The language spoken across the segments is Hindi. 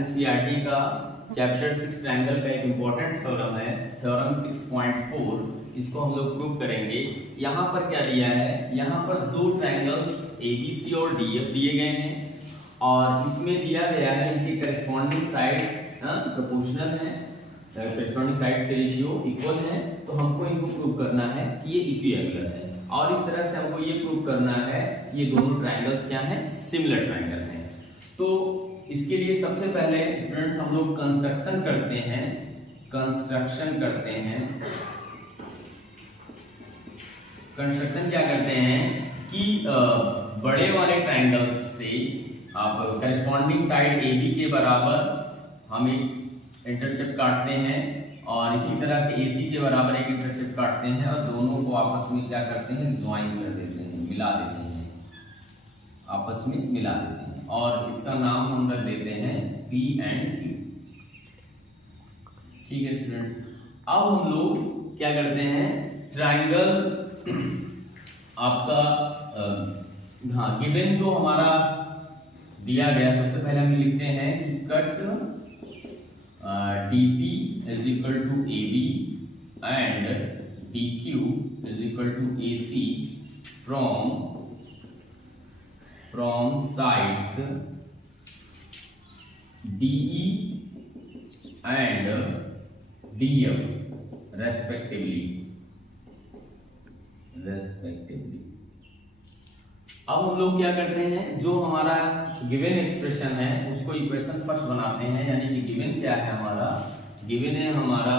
एनसीईआरटी का चैप्टर 6 ट्रायंगल का एक इंपॉर्टेंट थ्योरम है, थ्योरम 6.4। इसको हम लोग प्रूव करेंगे। यहाँ पर क्या दिया है, यहाँ पर दो ट्रायंगल्स ABC और DF दिए गए हैं और इसमें दिया गया है इनकी करस्पॉन्डिंग साइड प्रोपोर्शनल है, करस्पॉन्डिंग साइड्स के रेशियो इक्वल है। तो हमको इनको प्रूव करना है कि ये इक्विएंगुलर है और इस तरह से हमको ये प्रूव करना है ये दोनों ट्रायंगल्स क्या हैं, सिमिलर ट्रायंगल हैं। तो इसके लिए सबसे पहले स्टूडेंट्स हम लोग कंस्ट्रक्शन करते हैं। कंस्ट्रक्शन क्या करते हैं कि बड़े वाले ट्रायंगल्स से आप करस्पॉन्डिंग साइड AB के बराबर हम एक इंटरसेप्ट काटते हैं और इसी तरह से AC के बराबर एक इंटरसेप्ट काटते हैं और दोनों को आपस में क्या करते हैं, ज्वाइन कर देते हैं, मिला देते हैं, आपस में मिला देते हैं और इसका नाम हम रख देते हैं P and Q। ठीक है स्टूडेंट्स, अब हम लोग क्या करते हैं, ट्रायंगल आपका गिवन जो हमारा दिया गया, सबसे पहले हम लिखते हैं कि cut DP is equal to AB and DQ is equal to AC from sides DE and DF respectively। अब हम लोग क्या करते हैं, जो हमारा गिवन एक्सप्रेशन है उसको इक्वेशन फर्स्ट बनाते हैं। यानी कि गिवन क्या है हमारा, गिवन है हमारा,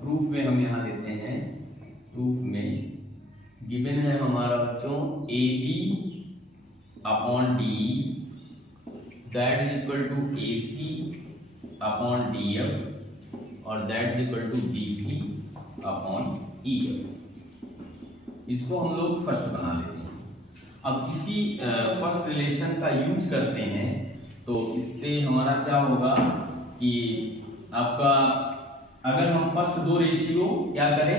प्रूफ में हम यहाँ देते हैं, प्रूफ में गिवन है हमारा बच्चों AB upon DE that is equal to AC upon DF और that is equal to BC upon EF। इसको हम लोग फर्स्ट बना लेते हैं। अब इसी फर्स्ट रिलेशन का यूज करते हैं तो इससे हमारा क्या होगा कि आपका अगर हम फर्स्ट दो रेशियो क्या करें,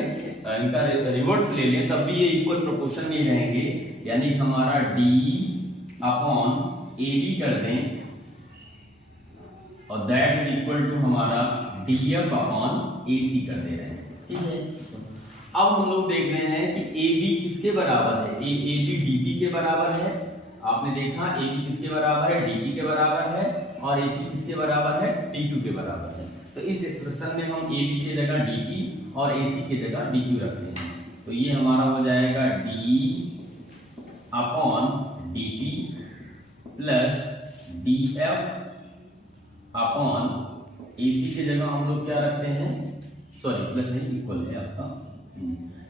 इनका रिवर्स ले लें तब भी ये इक्वल प्रोपोर्शन में रहेंगे। यानी हमारा DE अपॉन AB कर दें और दैट इज इक्वल टू हमारा DF अपॉन AC कर दे रहे हैं। ठीक है, अब हम लोग देख रहे हैं कि AB किसके बराबर है, AB DB के बराबर है। आपने देखा AB किसके बराबर है, DB के बराबर है और AC किसके बराबर है, DQ के बराबर है। तो इस एक्सप्रेशन में हम AB की जगह DB और AC की जगह DQ रखते हैं। तो ये हमारा हो जाएगा DE upon DB plus DF upon AC की जगह हम लोग क्या रखते हैं, सॉरी प्लस नहीं, इक्वल है आपका,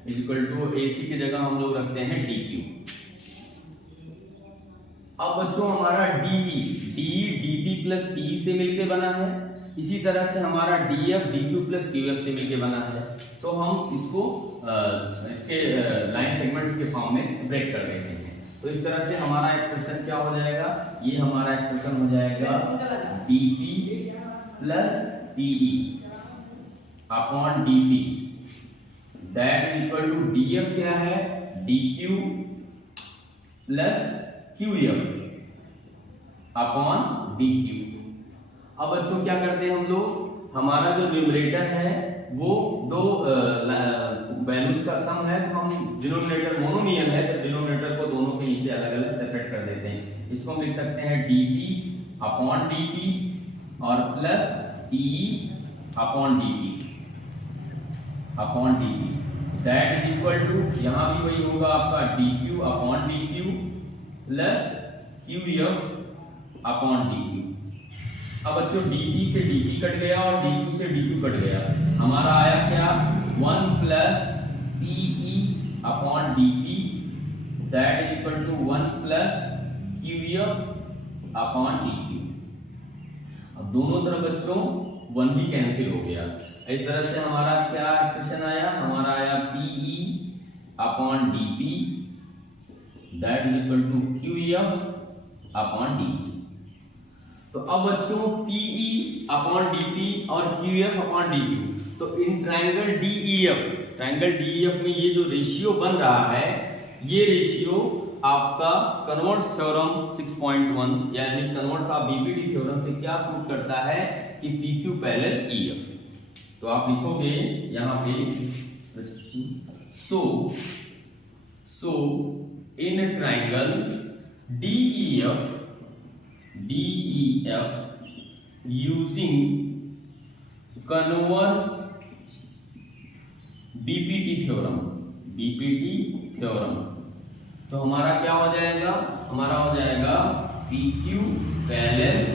इज इक्वल टू AC की जगह हम लोग रखते हैं DQ। अब बच्चों हमारा DE DB प्लस PE से मिलके बना है, इसी तरह से हमारा DF DQ प्लस QF से मिलके बना है। तो हम इसको इसके लाइन सेगमेंट्स के फॉर्म में ब्रेक कर देते हैं। तो इस तरह से हमारा एक्सप्रेशन क्या हो जाएगा, ये हमारा एक्सप्रेशन हो जाएगा DP plus PE upon DP that equal to DF क्या है, DQ plus QF upon DQ। अब बच्चों क्या करते हैं हम लोग, हमारा जो न्यूमरेटर है वो दो वैल्यूज का सम है, तो हम डिनोमिनेटर मोनोमियल है तो डिनोमिनेटर को दोनों के नीचे अलग अलग सेपरेट कर देते हैं। इसको हम लिख सकते हैं DP अपॉन DP और plus PE upon DP that is equal to, यहाँ भी वही होगा आपका DQ upon DQ plus QF upon DQ। अब बच्चों DP से DP कट गया और DQ से DQ कट गया, हमारा आया क्या, 1 plus PE upon DP that is equal to 1 plus QF upon DQ। अब दोनों तरफ बच्चों 1 भी कैंसिल हो गया। इस तरह से हमारा क्या एक्सप्रेशन आया, हमारा आया PE upon DP that is equal to QF upon DQ। तो अब बच्चों PE अपॉन DP और QF अपॉन DQ, तो इन ट्रायंगल DEF में ये जो रेशियो बन रहा है, ये रेशियो आपका कन्वर्स थ्योरम 6.1 यानी कन्वर्स ऑफ बीपीटी थ्योरम से क्या प्रूव करता है कि पीक्यू पैरेलल ईएफ। तो आप लिखोगे यहां पे so in triangle DEF using converse BPT theorem तो हमारा क्या हो जाएगा, हमारा हो जाएगा PQ पैरेलल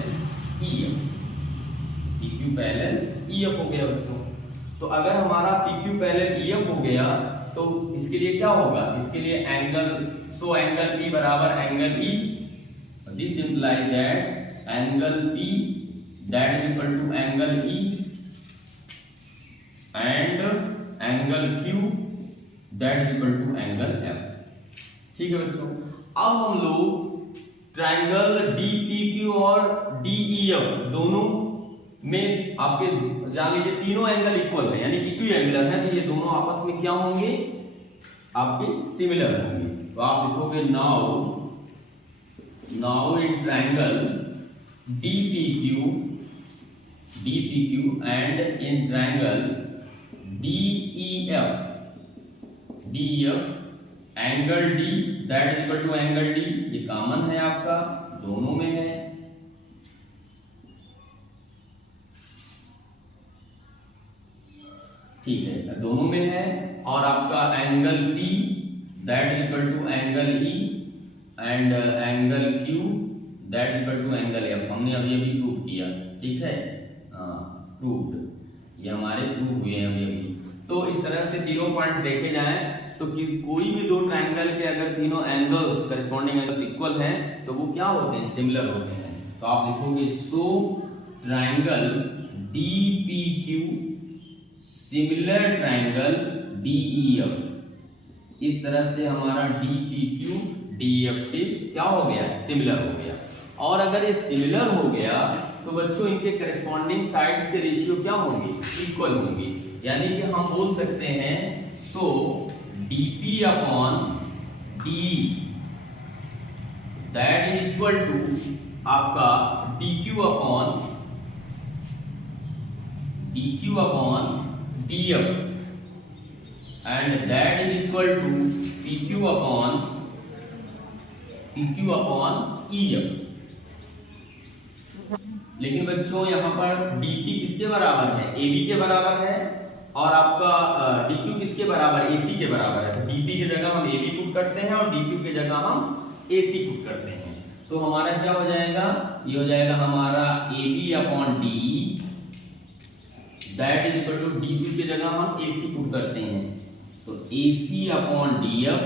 EF हो गया बच्चों। तो अगर हमारा PQ पैरेलल EF हो गया तो इसके लिए क्या होगा, इसके लिए एंगल एंगल P बराबर angle E। This implies that angle P that is equal to angle E and angle Q that is equal to angle F। ठीक है बच्चों, अब हम लोग ट्राइंगल DPQ और DEF दोनों में आपके जान लीजिए तीनों एंगल इक्वल है यानी इक्वी एंगुलर है, तो ये दोनों आपस में क्या होंगे, आपके सिमिलर होंगे। तो आप लिखोगे now in triangle DPQ and in triangle DEF angle D that is equal to angle D, ये कॉमन है आपका, दोनों में है। ठीक है, दोनों में है। और आपका angle P that is equal to angle E and angle Q that is equal to angle F। हमने अभी प्रूव किया, ठीक है, प्रूव्ड, ये हमारे प्रूव हुए हैं अभी। तो इस तरह से तीनों पॉइंट्स देखे जाएं तो कि कोई भी दो ट्रायंगल के अगर तीनों एंगल्स करस्पॉन्डिंग एंगल्स इक्वल हैं तो वो क्या होते हैं, सिमिलर होते हैं। तो आप लिखोगे so triangle DPQ similar triangle DEF। इस तरह से हमारा DPQ DEF के क्या हो गया, सिमिलर हो गया। और अगर ये सिमिलर हो गया तो बच्चों इनके करस्पॉन्डिंग साइड्स के रेशियो क्या होंगे, इक्वल होंगे। यानी कि हम बोल सकते हैं so DP upon DE that is equal to आपका DQ upon DF and that is equal to PQ upon EF। लेकिन बच्चों यहाँ पर DP किसके बराबर है, AB के बराबर है, और आपका DQ किसके बराबर, AC के बराबर है। तो DP की जगह हम AB पुट करते हैं और DQ की जगह हम AC पुट करते हैं। तो हमारा क्या हो जाएगा, ये हो जाएगा हमारा AB upon DE that is equal to DQ की जगह हम AC पुट करते हैं, तो AC अपॉन DF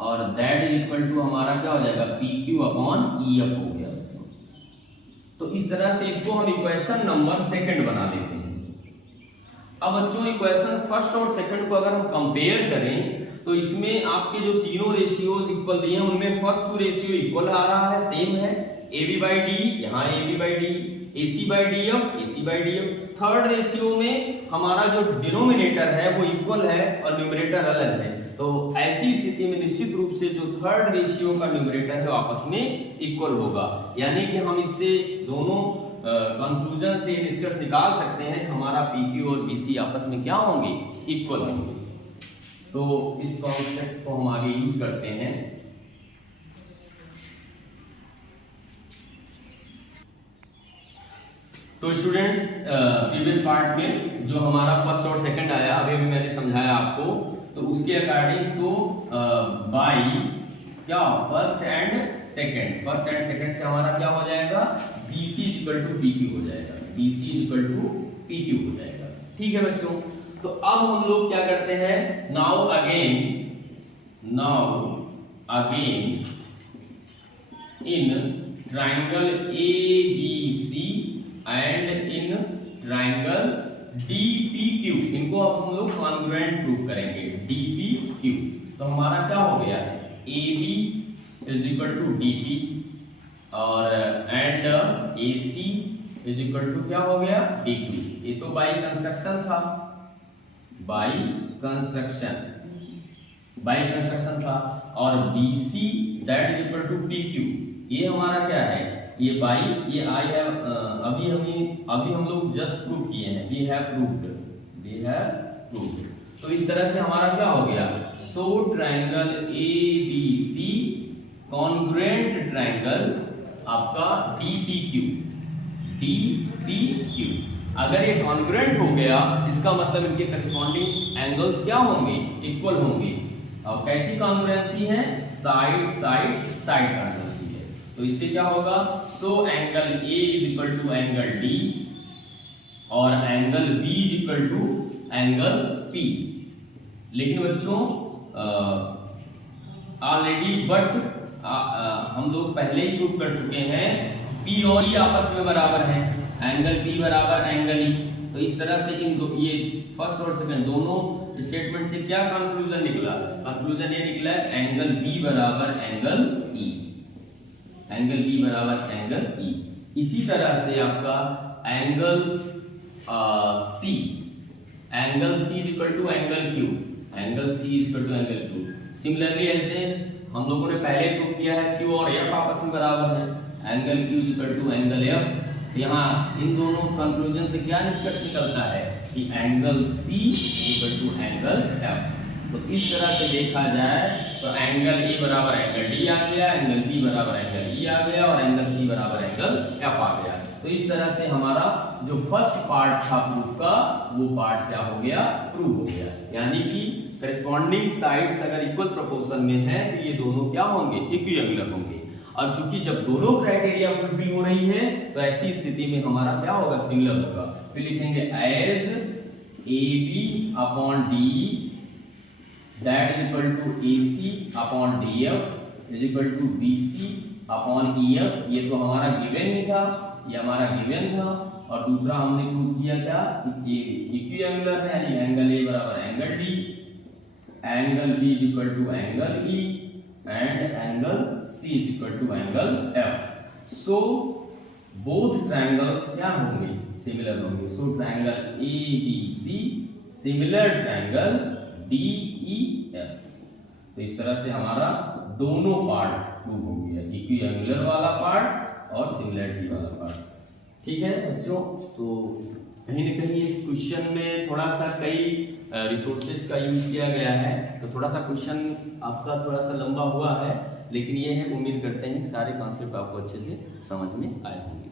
और दैट इज इक्वल टू हमारा क्या हो जाएगा, PQ अपॉन EF हो गया। तो इस तरह से इसको हम इक्वेशन नंबर सेकंड बना लेते हैं। अब बच्चों इक्वेशन फर्स्ट और सेकंड को अगर हम कंपेयर करें तो इसमें आपके जो तीनों रेशियोज इक्वल दिए हैं उनमें फर्स्ट टू रेशियो इक्वल आ रहा है, सेम है, AB/DE यहाँ AB/DE, AC/DF AC/DF। Third ratio में हमारा जो डिनोमिनेटर है वो इक्वल है और न्यूमरेटर अलग है। तो ऐसी स्थिति में निश्चित रूप से जो थर्ड रेशियो का न्यूमरेटर है आपस में इक्वल होगा। यानी कि हम इससे दोनों कंक्लूजन से निष्कर्ष निकाल सकते हैं हमारा PQ और PC आपस में क्या होंगे, इक्वल होंगे। तो इस कॉन्सेप्ट को हम आगे यूज करते हैं। तो स्टूडेंट्स प्रीवियस पार्ट में जो हमारा फर्स्ट और सेकंड आया अभी मैंने समझाया आपको, तो उसके अकॉर्डिंग तो बाय क्या फर्स्ट एंड सेकंड से हमारा क्या हो जाएगा, BC इक्वल टू PQ हो जाएगा, BC इक्वल टू PQ हो जाएगा। ठीक है बच्चों, तो अब हम लोग क्या करते हैं, now again in triangle ABC and in triangle DPQ, इनको अब हम लोग कॉन्ग्रुएंट प्रूव करेंगे, DPQ। तो हमारा क्या हो गया, AB is equal to DP और and AC is equal to क्या हो गया, DQ। ये तो बाई कंस्ट्रक्शन था, और BC that is equal to PQ। ये हमारा क्या है, ये बाई ये आई है, अभी हम लोग जस्ट प्रूव किए हैं, वी हैव प्रूव्ड। तो इस तरह से हमारा क्या हो गया, सो ट्रायंगल ABC कॉन्ग्रुएंट ट्रायंगल आपका DPQ। अगर ये कॉन्ग्रुएंट हो गया, इसका मतलब इनके करस्पॉन्डिंग एंगल्स क्या होंगे, इक्वल होंगे। और कैसी कॉन्ग्रुएंसी है, साइड कॉन्ग्रुएंसी है। तो इससे क्या होगा, so angle A is equal to angle D और angle B is equal to angle P। लेकिन बच्चों हम लोग पहले ही प्रूव कर चुके हैं P और E आपस में बराबर हैं, एंगल P बराबर एंगल E। तो इस तरह से ये फर्स्ट और सेकंड दोनों स्टेटमेंट से क्या कंक्लूजन निकला, कंक्लूजन ये निकला एंगल B बराबर एंगल E, एंगल B बराबर एंगल E। इसी तरह से आपका angle C is equal to angle Q, angle C is equal to angle Q। Similarly ऐसे हम लोगों ने पहले प्रूव किया है Q और F आपस में बराबर है, angle Q is equal to angle F। यहाँ इन दोनों कंक्लूजन से क्या निष्कर्ष निकलता है कि angle C equal to angle F। तो इस तरह से देखा जाए तो एंगल A बराबर एंगल D आ गया, एंगल B बराबर एंगल E आ गया और एंगल C बराबर एंगल F आ गया। तो इस तरह से हमारा जो फर्स्ट पार्ट था प्रूफ का, वो पार्ट क्या हो गया, प्रूव हो गया। यानी कि करेस्पॉन्डिंग साइड्स अगर इक्वल प्रोपोर्शन में है तो ये दोनों क्या होंगे, इक्विएंगुलर होंगे। और चूंकि जब दोनों क्राइटेरिया फुलफिल हो रही है तो ऐसी स्थिति में हमारा क्या होगा, सिमिलर होगा। फिर लिखेंगे as AB upon DE that is equal to AC upon DF is equal to BC upon EF। ये तो हमारा गिवन ही था, ये हमारा गिवन था। और दूसरा हमने प्रूव किया क्या, ये इक्विएंगुलर है, यानी एंगल A बराबर angle D, angle B is equal to angle E and angle C is equal to angle F। So both triangles क्या होंगे, similar होंगे। So triangle ABC similar triangle DEF। तो इस तरह से हमारा दोनों पार्ट प्रूव हो गया, इक्विएंगुलर वाला पार्ट और सिमिलरिटी वाला पार्ट। ठीक है बच्चों, तो कहीं न कहीं इस क्वेश्चन में थोड़ा सा कई रिसोर्सेज का यूज किया गया है, तो थोड़ा सा क्वेश्चन आपका थोड़ा सा लंबा हुआ है, लेकिन ये है, उम्मीद करते हैं कि सारे कॉन्सेप्ट आपको अच्छे से समझ में आए होंगे।